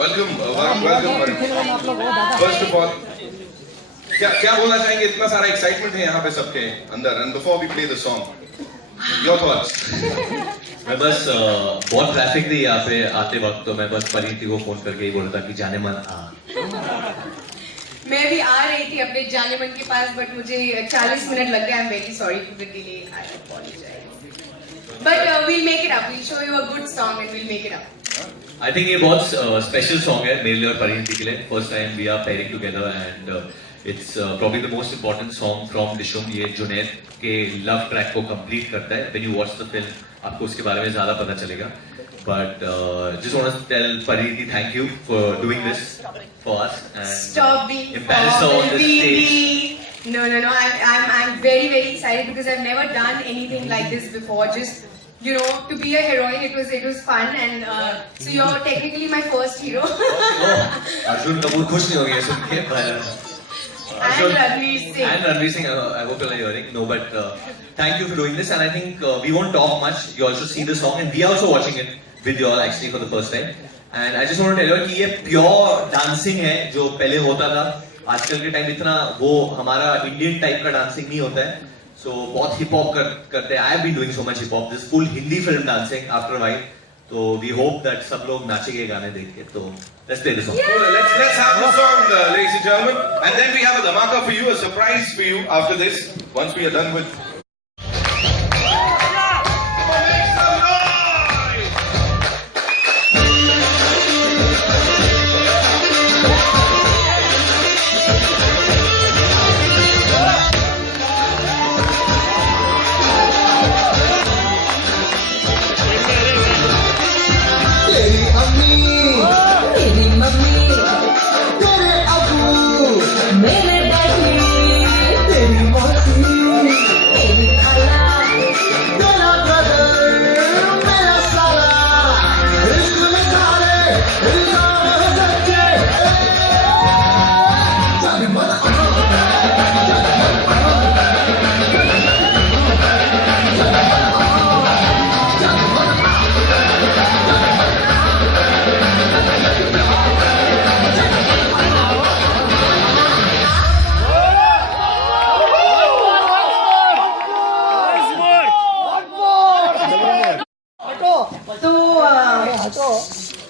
Welcome, First of all, क्या बोलना चाहेंगे? इतना सारा एक्साइटमेंट है यहाँ पे सबके अंदर. And before we play the song, your thoughts? मैं बस बहुत ट्रैफिक थी यहाँ पे आते वक्त, तो मैं बस परिणीति को फोन करके ही बोला था कि जाने मन आ. मैं भी आ रही थी अपने जाने मन के पास, बट मुझे 40 मिनट लग गए. I am very sorry for the delay. I apologise. But we'll make it up. We'll show you a good song and we'll make it up. I think ये बहुत स्पेशल सॉन्ग है मेरे लिए और परिणीति के लिए. First time we are pairing together and it's probably the most important song from Dishoom. ये जुनैद के लव ट्रैक को कंप्लीट करता है. When you watch the film आपको उसके बारे में ज्यादा पता चलेगा. But just want to tell Pariniti thank you for doing this for us and Stop being embarrassed on the stage. No. I'm very excited because I've never done anything like this before. Just to be a heroine, it was fun, and so you're technically my first hero. Arjun Kapoor खुश नहीं हो गया सुन के. And Ranveer Singh. And Ranveer Singh, I hope you're hearing. No, but thank you for doing this, and I think we won't talk much. You also see the song, and we are also watching it with you all actually for the first time. And I just want to tell you कि ये pure dancing है जो पहले होता था. आजकल के time इतना वो हमारा इंडियन टाइप का डांसिंग नहीं होता है. So बहुत हिप हॉप करते हैं. I have been doing so much hip hop. This full Hindi film dancing after a while. So we hope that सब लोग नाचेंगे गाने देख के. तो let's play the song. Yeah. Let's have the song, ladies and gentlemen, and then we have a dhamaka for you, a surprise for you after this. Once we are done with.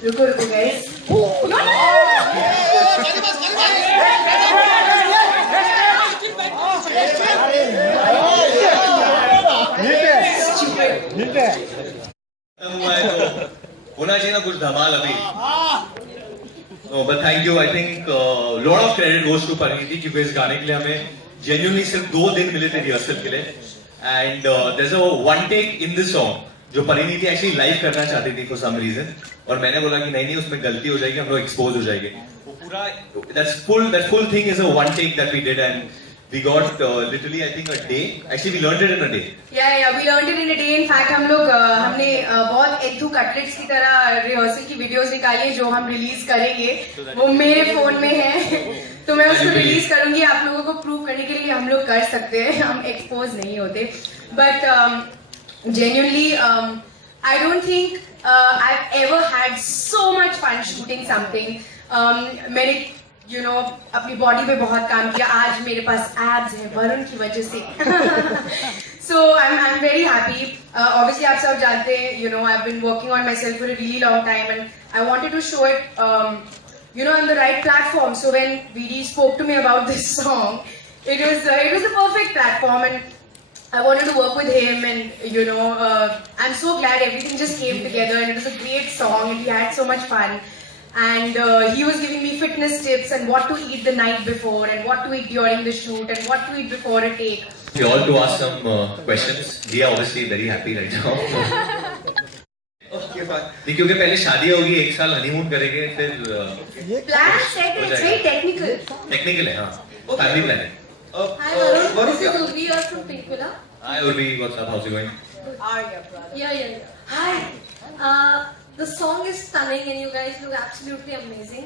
रुको guys. होना चाहिए ना कुछ धमाल अभी. But thank you. I think lot of credit goes to Parineeti क्योंकि इस गाने के लिए हमें genuinely सिर्फ 2 दिन मिले थे रिहर्सल के लिए. And there's a one take in this song जो परिणीति एक्चुअली लाइव करना चाहती थी फॉर सम रीजन, और मैंने बोला कि नहीं उसमें गलती हो जाएगी, हम लोग एक्सपोज हो जाएंगे. वो पूरा that full thing is a one take that we did and we got literally I think a day. Actually we learned it in a day. Yeah, we learned it in a day. In fact हमने बहुत एथू cutlets की तरह rehearsal की videos निकाली है जो हम release करेंगे. वो मेरे फोन में है तो मैं उसको रिलीज करूंगी आप लोगों को प्रूव करने के लिए हम लोग कर सकते हैं, हम एक्सपोज नहीं होते. But genuinely I don't think I've ever had so much fun shooting something. मैंने अपनी बॉडी पे बहुत काम किया. आज मेरे पास एब्स है वरुण की वजह से. So I'm very happy. Obviously आप सब जानते हैं I've been working on myself for a really long time and I wanted to show it on the right platform. So when VD spoke to me about this song, it was the perfect platform and I wanted to work with him and I'm so glad everything just came together and it was a great song and we had so much fun. And he was giving me fitness tips and what to eat the night before and what to eat during the shoot and what to eat before a take. We all to ask some questions. We are obviously very happy right now. क्योंकि पहले शादी होगी, 1 साल honeymoon करेंगे, फिर plan set है, it's very technical. Technical है, हाँ. Family planning. Hi Varun, this is Urvi, you are from Pink Villa. Hi Urvi, what's up? How's it going? Arya, brother. Yeah. Hi. The song is stunning and you guys look absolutely amazing.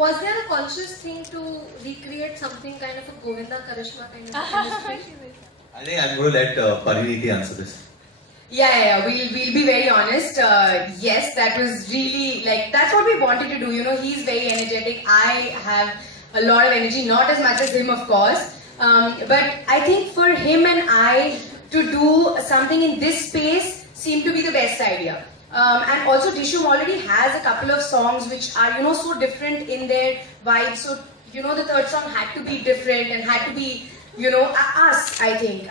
Was there a conscious thing to recreate something kind of a Govinda Karishma kind of chemistry? I think I'm going to let Pariniti answer this. Yeah. We'll be very honest. Yes, that was really like that's what we wanted to do. You know, he's very energetic. I have a lot of energy, not as much as him, of course. But I think for him and I to do something in this space seemed to be the best idea. And also, Dishoom already has a couple of songs which are, you know, so different in their vibe. So, you know, the third song had to be different and had to be, you know, us. I think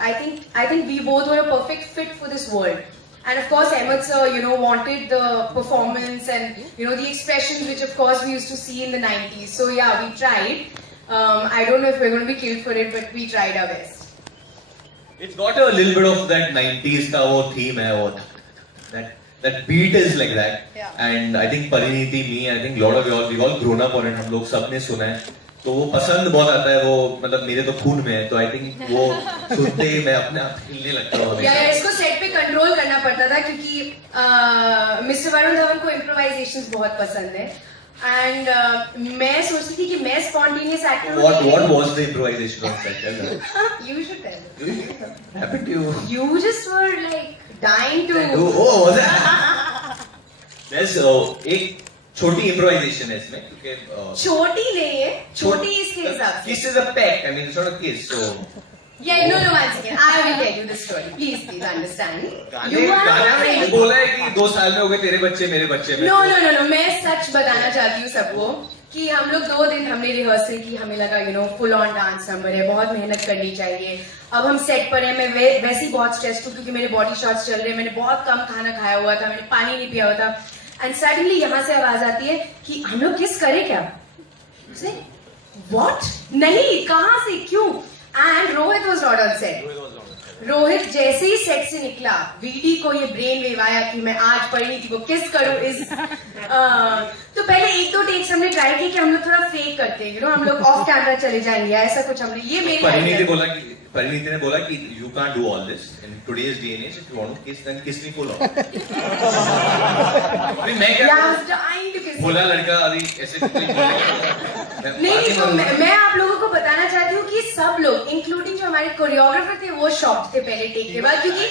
we both were a perfect fit for this world. And of course, Ahmed sir, you know, wanted the performance and, you know, the expressions which of course we used to see in the 90s. So yeah, we tried. I don't know if we're going to be killed for it, but we tried our best. It's got a little bit of that 90s का वो theme है वो that beat is like that. Yeah. And I think Pariniti, me, I think lot of y'all, we've all grown up on it. हम लोग सबने सुना है. तो वो पसंद बहुत आता है वो मतलब मेरे तो खून में है तो आई थिंक वो सुनते ही मैं अपने आप हिलने लगता हूँ या इसको सेट पे कंट्रोल करना पड़ता था क्योंकि मिस्टर वरुण धवन को इम्प्रोवाइजेशंस बहुत पसंद है एंड मैं सोचती थी कि मैं spontaneous actor what was the improvisation on set? You should tell. Happened to you? You just were like dying to. Oh, was it? There's एक छोटी improvisation है इसमें क्योंकि छोटी नहीं है छोटी इसके हिसाब से kiss is a peck. I mean it's not a kiss. So yeah, no, one second. I will tell you the story. Please understand. You गाने बोला है कि 2 साल में हो गए तेरे बच्चे मेरे बच्चे में. No. मैं सच बताना चाहती हूँ सबको कि हम लोग 2 दिन हमने रिहर्सल की हमें लगा you know full on dance number है बहुत मेहनत करनी चाहिए अब हम सेट पर हैं मैं वैसे ही बहुत स्ट्रेस हूँ क्योंकि मेरे बॉडी शॉट्स चल रहे हैं मैंने बहुत कम खाना खाया हुआ था मैंने पानी नहीं पिया हुआ था एंड सडनली यहाँ से आवाज आती है कि हम लोग किस करें क्या व्हाट नहीं कहाँ से क्यों and Rohit was not on set Rohit जैसे ही सेट से निकला वीडी को ये ब्रेन वेव आया कि मैं आज परिणीति को किस करूं इस तो पहले 1-2 टेक्स हमने ट्राई किया कि हम लोग थोड़ा फेक करते हैं यू नो हम लोग ऑफ कैमरा चले जाएंगे ऐसा कुछ हमने ये मेरी परिणीति ने बोला कि you can't do all this in today's day and age if you want to kiss then kiss me full on. मैं क्या बोला लड़का अभी ऐसे नहीं तो मैं आप लोगों को बताना चाहती हूँ कि सब लोग इंक्लूडिंग जो हमारे कोरियोग्राफर थे वो शॉक्ड थे पहले टेक के बाद क्योंकि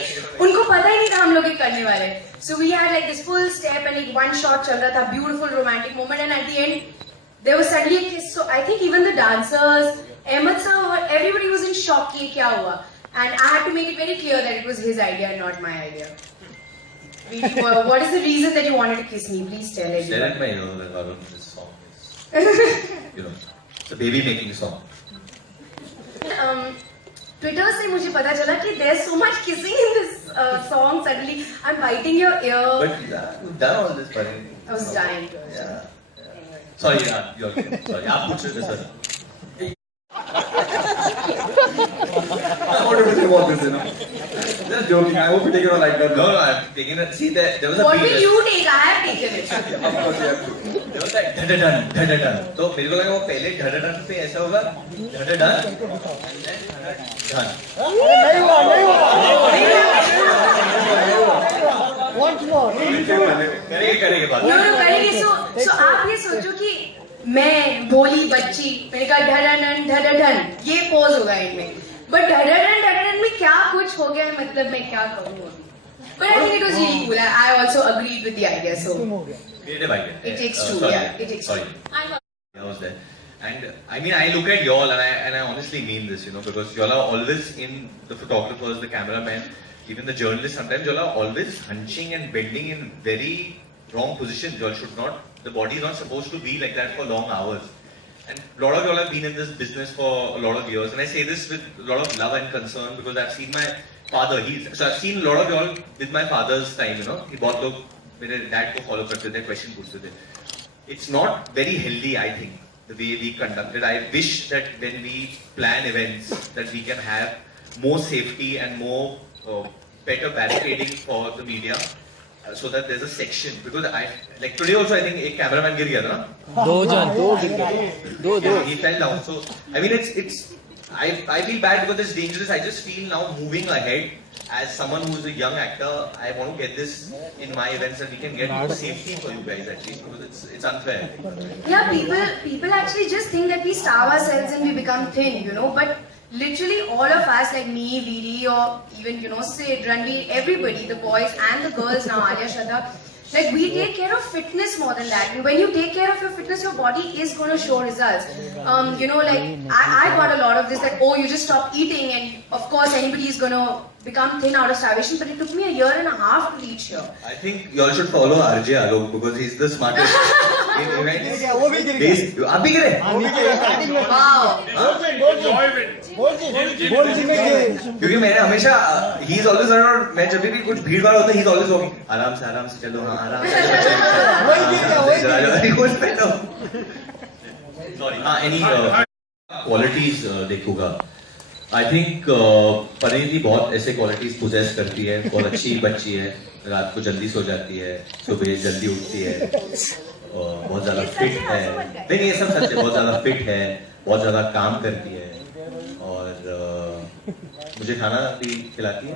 उनको पता ही नहीं था हम लोग ये करने वाले so we had like this full step and एक वन शॉट चल रहा था beautiful romantic moment and at the end there was suddenly a kiss so I think even the dancers Ahmed sir, everybody was in shock कि क्या हुआ and I had to make it very clear that it was his idea and not my idea. What is the reason that you wanted to kiss me? Please tell everyone. Let me know that Varun, this song is, you know, it's a baby making song. Twitter से मुझे पता चला कि there's so much kissing in this song. Suddenly, I'm biting your ear. But you've done all this, buddy. I was dying. Yeah. Sorry, you're sorry. आप पूछ रहे थे sir. What do you say about this, you know? Just joking. I hope you take it all like that. No, I'm taking it. See, there was a What beat. will you take? I have taken it. Of course you have to. There was that धड़धड़न. तो मेरे को लगा वो पहले धड़धड़न पे ऐसा होगा धड़धड़न धन. करेंगे बात. No, करेंगे. So आप ये सोचो कि मैं भोली बच्ची मैंने कहा ढड़न ये पोज होगा इनमें बट ढड़न में क्या कुछ हो गया मतलब मैं क्या करूँ but I think it was really cool I also agreed with the idea so creative idea it takes two sorry. yeah it takes sorry I was there and I mean I look at y'all and I honestly mean this you know because y'all are always in the photographers the cameramen even the journalists sometimes y'all are always hunching and bending in very wrong positions y'all should not the body is not supposed to be like that for long hours and a lot of y'all have been in this business for a lot of years and I say this with a lot of love and concern because I've seen my father so I've seen a lot of y'all with my father's time you know he बहुत लोग मेरे dad को follow करते थे question पूछते थे it's not very healthy I think the way we conduct it I wish that when we plan events that we can have more safety and more better barricading for the media so that there's a section because I like today also I think एक cameraman गिर गया था ना दो he fell down so I mean it's I feel bad because it's dangerous I just feel now moving ahead as someone who's a young actor I want to get this in my events and we can get more safety for you guys at least because it's unfair yeah people actually just think that we starve ourselves and we become thin you know but literally all of us, like me, Viri, or even, you know, Sid, Ranveer, everybody, the boys and the girls now, Alia, Shraddha, like we take care of fitness more than that. And when you take care of your fitness, your body is going to show results. You know, like I got a lot of this, that, oh, you just stop eating and of course anybody is going to become thin out of starvation. But it took me a year and a half to reach here. I think you all should follow RJ Alok because he's the smartest in events. आप भी गिरे? क्योंकि मैंने हमेशा he is always around. मैं जब भी कुछ भीड़ भाड़ होता है he is always walking. आराम से चलो, हाँ आराम से चलो. Sorry. हाँ, any qualities देखूंगा. I think परिणीति बहुत ऐसे क्वालिटीज पोजेस करती है. बहुत अच्छी बच्ची है. रात को जल्दी सो जाती है, सुबह जल्दी उठती है, बहुत ज्यादा फिट है. नहीं ये सब सच है. बहुत ज्यादा फिट है, बहुत ज्यादा काम करती है और मुझे खाना भी खिलाती है.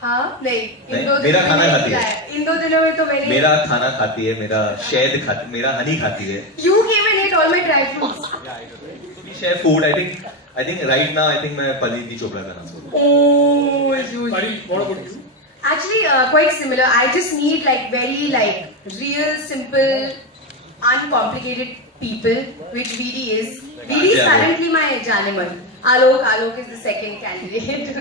हाँ नहीं मेरा खाना खाती है. इन 2 दिनों में तो मेरा खाना खाती है, मेरा शहद खाती, मेरा हनी खाती है. You came and ate all my dry fruits. We share food. I think right now I think मैं परिणीति चोपड़ा का नाम बोलूँ. Oh, you. What about you? Actually, quite similar. I just need like very like real, simple, uncomplicated people, which Vidi is. Vidi is currently my Janeman. Alok is the second candidate.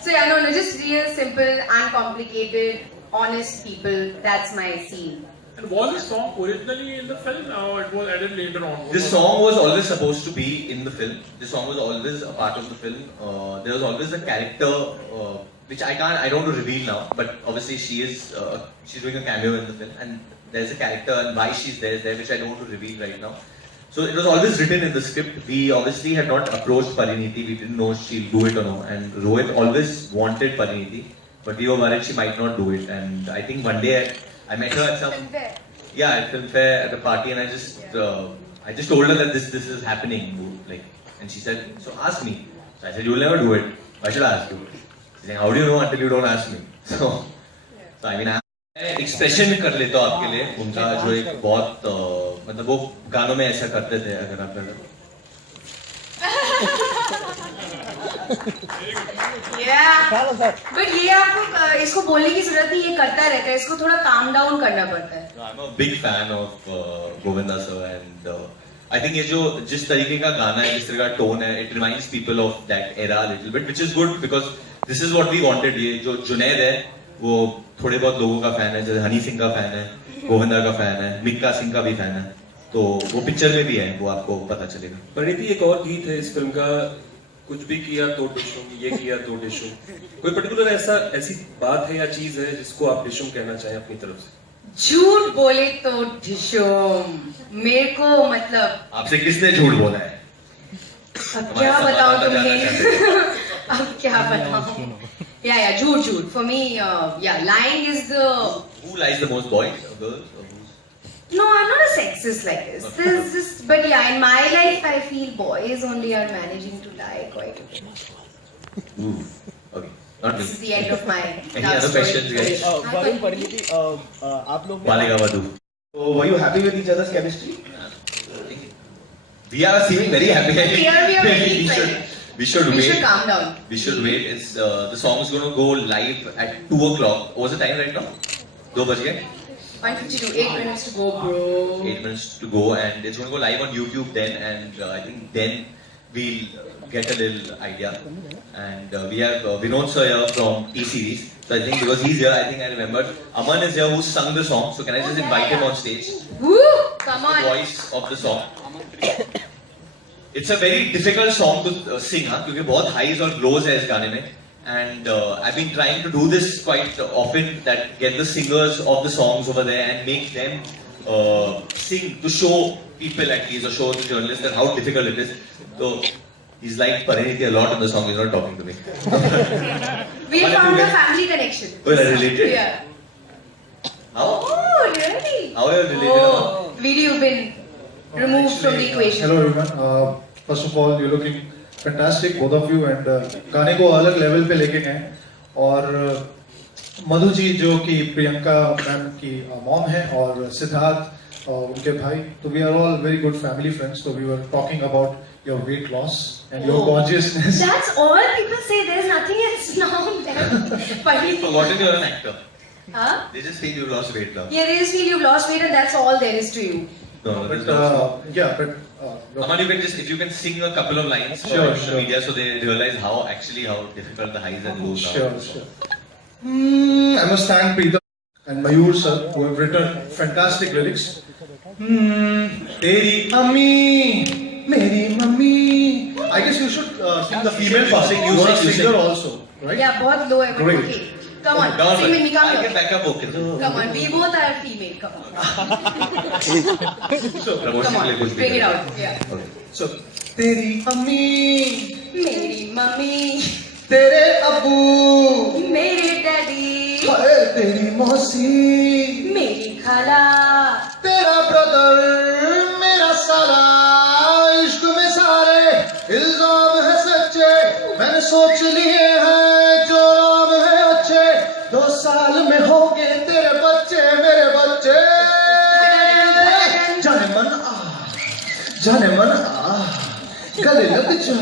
So yeah, no, just real, simple, uncomplicated, honest people. That's my scene. And was this song originally in the film or it was added later on? This song was always supposed to be in the film. This song was always a part of the film. There was always a character which I don't want to reveal now, but obviously she's doing a cameo in the film, and there's a character and why she's there, which I don't want to reveal right now. So it was always written in the script. We obviously had not approached Parineeti. We didn't know she'll do it or no. And Rohit always wanted Parineeti, but we were worried she might not do it. And I think one day I met her at some at film fair at a party, and I just told her that this is happening, like, and she said, so ask me. So I said, you'll never do it. Why should I ask you? She's saying, how do you know until you don't ask me? So I mean, expression कर लेता हूँ आपके लिए उनका, जो एक बहुत मतलब वो गानों में ऐसा करते थे. अगर आप बट ये आपको इसको बोलने की जरूरत नहीं, ये करता रहता है. इसको थोड़ा काम डाउन करना पड़ता है. I'm a big fan of Govinda sir, and I think ये जो जिस तरीके का गाना है, जिस तरह का टोन है, it reminds people of that era a little bit, which is good because this is what we wanted. ये जो जुनैद है वो थोड़े बहुत लोगों का फैन है, जैसे हनी सिंह का फैन है, गोविंदा का फैन है, मिक्का सिंह का भी फैन है, तो वो पिक्चर में भी है, वो आपको पता चलेगा. परिणीति एक और गीत है इस फिल्म का, कुछ भी किया तो डिशुम, ये किया तो डिशुम. कोई पर्टिकुलर ऐसी बात है या चीज है जिसको आप डिशुम कहना चाहें अपनी तरफ से? झूठ बोले तो डिशुम. मेरे को मतलब आपसे किसने झूठ बोला है? अब क्या बताऊं तुम्हें. अब क्या बताऊं. Yeah, झूठ. For me, lying is the. Who lies the most, boys or girls? Or who's... No, I'm not a sexist like this. This is just, but yeah, in my life, I feel boys only are managing to lie quite a bit. Okay, not me. This is the end of my. Any other questions, guys? Varun, Parineeti, आप लोग. Malika Vadhu. So, were you happy with each other's chemistry? We are seeming very happy. Here we are very excited. We should wait. We should calm down. We should wait. It's the song is going to go live at 2 o'clock. What's the time right now? 2 बज गए. 1:52. 8 minutes to go, bro. 8 minutes to go, and it's going to go live on YouTube then, and I think then we'll get a little idea. And we have Vinod sir here from T Series. So I think because he's here, I think I remembered. Aman is here who sung the song. So can I just invite him on stage? Woo! Come on. The voice of the song. It's a very difficult song to sing, क्योंकि बहुत highs और lows है इस गाने में. And I've been trying to do this quite often, that get the singers of the songs over there and make them sing to show people at least, or show the journalists that how difficult it is. So he's like Parineeti a lot in the song. He's not talking to me. We found a family connection. Well, are related? Yeah. How? Oh, really? How are you related? Oh, video you've been removed from the equation. Hello everyone. First of all, you're looking fantastic, both of you, and गाने को अलग level पे लेके गए. और मधु जी जो कि Priyanka ma'am की मॉम है, और सिद्धार्थ उनके भाई, तो we are all very good family friends. So we were talking about your weight loss and your consciousness. That's all people say. There's nothing else now left. Funny. Forgotten you're an actor. Huh? They just feel you've lost weight now. Yeah, they just feel you've lost weight and that's all there is to you. No, there's But no. yeah, but Aman, you can just, if you can sing a couple of lines for Sure, the sure. media so they realize how difficult the highs and lows are. sure. I must thank Peter and Mayur sir who have written fantastic lyrics. Teri Ami, Meri Mummy. I guess you should sing the female part. You You are a sing. singer also, right? Yeah, बहुत low है but Great. okay. Come on, Don't sing with me, come I here. get back up vocal. Come on, we both are female, come on. So, Come Promotion on, के लिए कुछ भी bring it करें. out. Yeah. Okay. so Teri Ami, मेरी mummy, Tere Abu, मेरे daddy, हाय तेरी मौसी, मेरी खाला, तेरा ब्रदर, मेरा साला, इश्क में सारे इल्जाम है सच्चे, मैंने सोच लिए हैं जो राम है अच्छे, 2 साल में होंगे तेरे बच्चे, मेरे बच्चे, जाने मन आ, गले लग जा,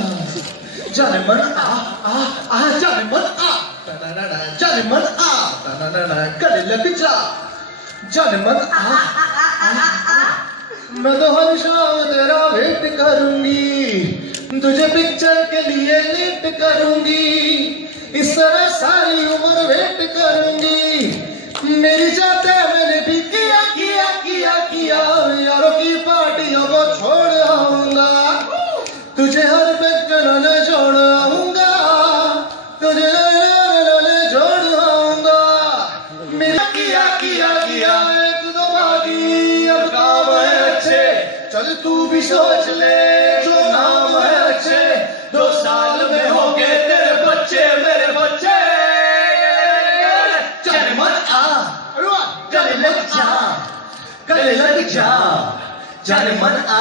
जाने मन आ, जाने मन आ, जाने मन आ, गले लग जा, जाने मन आ, मैं तो हर शाम तेरा वेट करूंगी, तुझे पिक्चर के लिए लेट करूंगी, इस तरह सारी उम्र वेट करूंगी, मेरी जाते मैंने भी किया, यारों की पार्टियों को छोड़ आऊंगा, तुझे हर पिक्चर में जोड़ आऊंगा, तुझे जोड़ आऊंगा, मेरा किया, एक दो बागी अब काम है अच्छे, चल तू भी सोच ले जो नाम है अच्छे, 2 साल में होंगे तेरे बच्चे, मेरे बच्चे, चल मन आ, गले लग जा, गले लग जा, जाने मन आ,